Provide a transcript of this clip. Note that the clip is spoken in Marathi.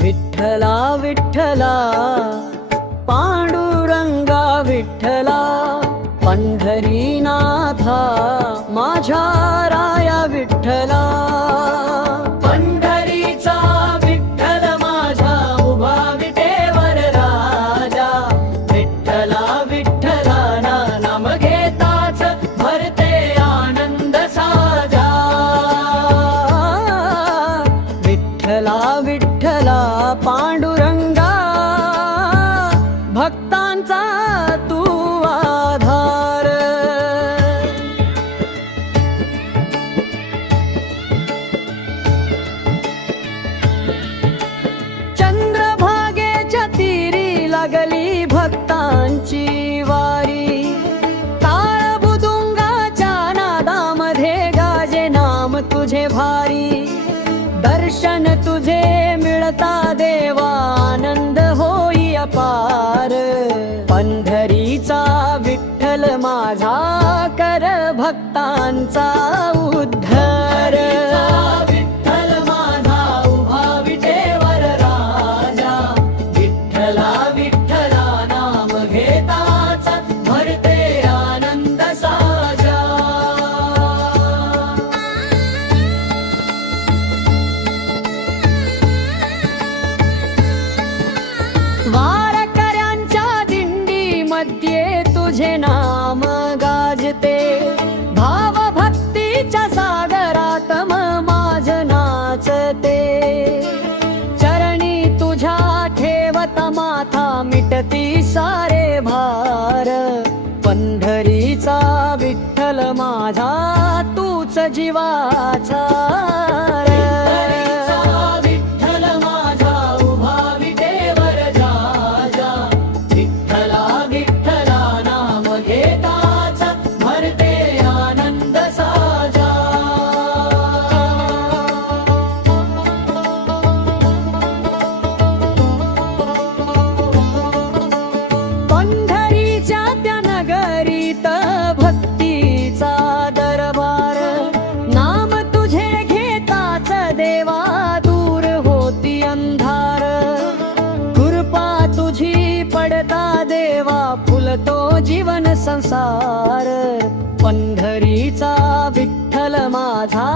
विठ्ठला विठ्ठला पांडुरंगा विठ्ठला पंढरीनाथा माझ्या राया विठ्ठला पंढरीचा विठ्ठल माझ्या उभा विटेवर राजा विठ्ठला विठ्ठला नाम घेताच भरते आनंद साजा विठ्ठला विठ्ठला पांडुरंगा भक्तांचा तू आधार चंद्रभागेच्या तीरी लागली भक्तांची वारी टाळबुदुंगाच्या नादामध्ये गाजे नाम तुझे भारी दर्शन तुझे मिळता देवा आनंद होई अपार पंढरीचा विठ्ठल माझा कर भक्तांचा उद्धार विठ्ठल माझा उभा विटेवर राजा विठ्ठला विठ्ठला नाम घेताच भरते आनंद साजा वारकऱ्यांच्या दिंडीमध्ये तुझे नाम गाजते भाव भक्तीच्या सागरात माझ नाचते चरणी तुझ्या ठेवता माथा मिटती सारे भार पंढरीचा विठ्ठल माझा तूच जीवाचा विठ्ठल माझा उभा विटेवर राजा विठ्ठला विठ्ठला नाम घेताच भरते आनंद साजा पंढरीच्या त्या नगरीत भक्तीचा दरबार नाम तुझे घेताच देवा दूर होती अंधार कृपा तुझी पडता देवा फुलतो जीवन संसार पंढरीचा विठ्ठल माझा